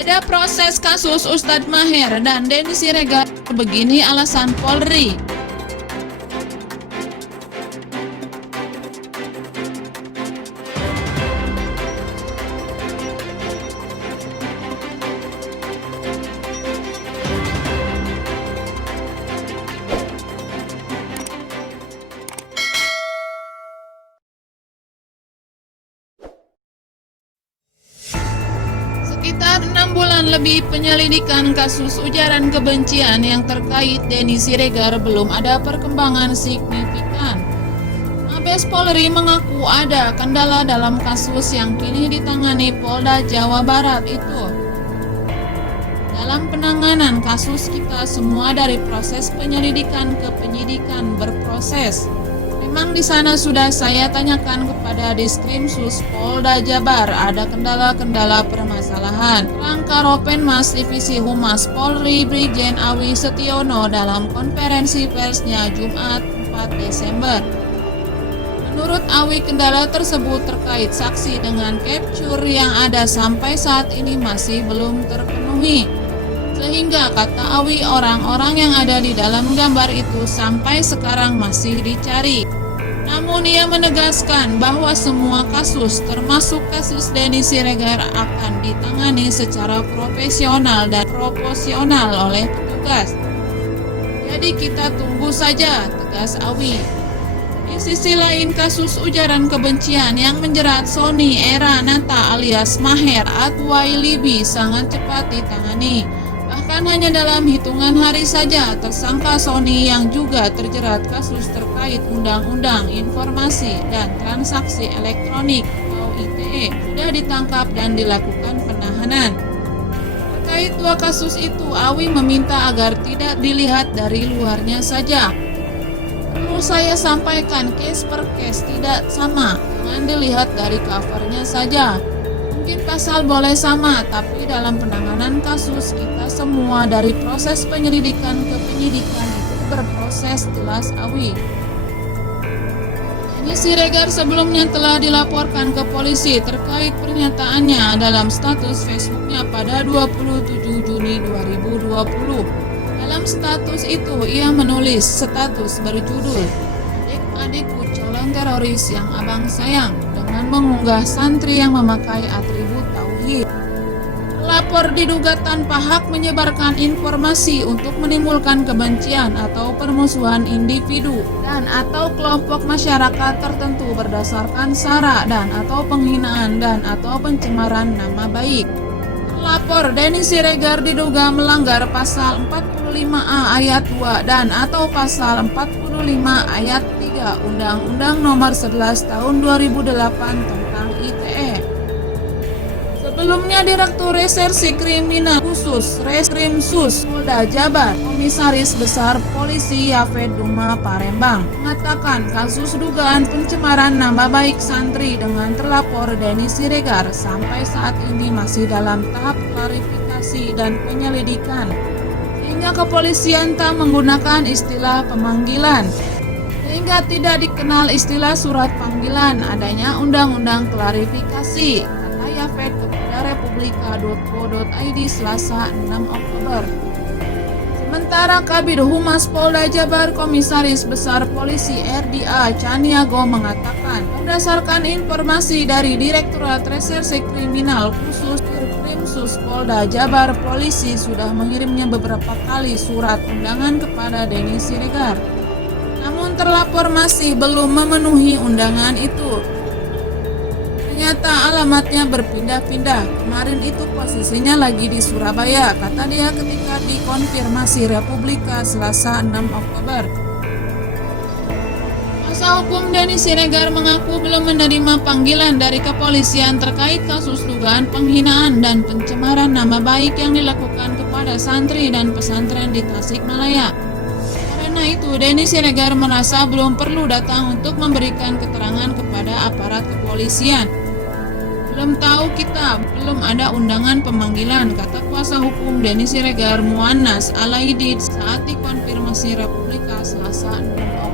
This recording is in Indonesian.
Beda proses kasus Ustadz Maher dan Denny Siregar, begini alasan Polri. Sekitar 6 bulan lebih penyelidikan kasus ujaran kebencian yang terkait Denny Siregar belum ada perkembangan signifikan. Mabes Polri mengaku ada kendala dalam kasus yang kini ditangani Polda Jawa Barat itu. Dalam penanganan kasus kita semua dari proses penyelidikan ke penyidikan berproses. Memang di sana sudah saya tanyakan kepada Diskrimsus Polda Jabar ada kendala-kendala permasalahan. Rangka Ropenmas Divisi Humas Polri Brigjen Awi Setiono dalam konferensi persnya Jumat 4 Desember. Menurut Awi, kendala tersebut terkait saksi dengan capture yang ada sampai saat ini masih belum terpenuhi. Sehingga kata Awi, orang-orang yang ada di dalam gambar itu sampai sekarang masih dicari. Namun ia menegaskan bahwa semua kasus termasuk kasus Denny Siregar akan ditangani secara profesional dan proporsional oleh petugas. Jadi kita tunggu saja, tegas Awi. Di sisi lain, kasus ujaran kebencian yang menjerat Sony Era Nata alias Maher Atwailibi sangat cepat ditangani. Bahkan hanya dalam hitungan hari saja, tersangka Sony yang juga terjerat kasus terkait Undang-Undang Informasi dan Transaksi Elektronik atau ITE sudah ditangkap dan dilakukan penahanan. Terkait dua kasus itu, Awi meminta agar tidak dilihat dari luarnya saja. Perlu saya sampaikan, case per case tidak sama, jangan dilihat dari covernya saja. Mungkin pasal boleh sama, tapi dalam penanganan kasus kita semua dari proses penyelidikan ke penyidikan itu berproses, jelas Awi. Denny Siregar sebelumnya telah dilaporkan ke polisi terkait pernyataannya dalam status Facebooknya pada 27 Juni 2020. Dalam status itu ia menulis status berjudul "Adik-adikku calon teroris yang abang sayang" dengan mengunggah santri yang memakai atribut tauhid. Pelapor diduga tanpa hak menyebarkan informasi untuk menimbulkan kebencian atau permusuhan individu dan atau kelompok masyarakat tertentu berdasarkan sara dan atau penghinaan dan atau pencemaran nama baik. Pelapor Denny Siregar diduga melanggar pasal 45A ayat 2 dan atau pasal 45 ayat 3 Undang-Undang Nomor 11 Tahun 2008 tentang ITE. Sebelumnya Direktur Reserse Kriminal Khusus Reskrimsus Polda Jabar, Komisaris Besar Polisi Yafed Duma Parembang, mengatakan kasus dugaan pencemaran nama baik santri dengan terlapor Denny Siregar sampai saat ini masih dalam tahap klarifikasi dan penyelidikan, sehingga kepolisian tak menggunakan istilah pemanggilan, sehingga tidak dikenal istilah surat panggilan, adanya undang-undang klarifikasi, kata Yafed kepada republika.co.id Selasa 6 Oktober. Sementara Kabid Humas Polda Jabar Komisaris Besar Polisi RDA Caniago mengatakan, berdasarkan informasi dari Direktorat Reserse Kriminal Khusus Ditkrimsus Polda Jabar, polisi sudah mengirimnya beberapa kali surat undangan kepada Denny Siregar. Namun terlapor masih belum memenuhi undangan itu. Ternyata alamatnya berpindah-pindah. Kemarin itu posisinya lagi di Surabaya, kata dia ketika dikonfirmasi Republika Selasa 6 Oktober. Kuasa hukum Denny Siregar mengaku belum menerima panggilan dari kepolisian terkait kasus dugaan penghinaan dan pencemaran nama baik yang dilakukan kepada santri dan pesantren di Tasikmalaya. Karena itu, Denny Siregar merasa belum perlu datang untuk memberikan keterangan kepada aparat kepolisian. Belum tahu kita, belum ada undangan pemanggilan, kata kuasa hukum Denny Siregar Muannas Alaidid saat dikonfirmasi Republika Selasa 6 Oktober.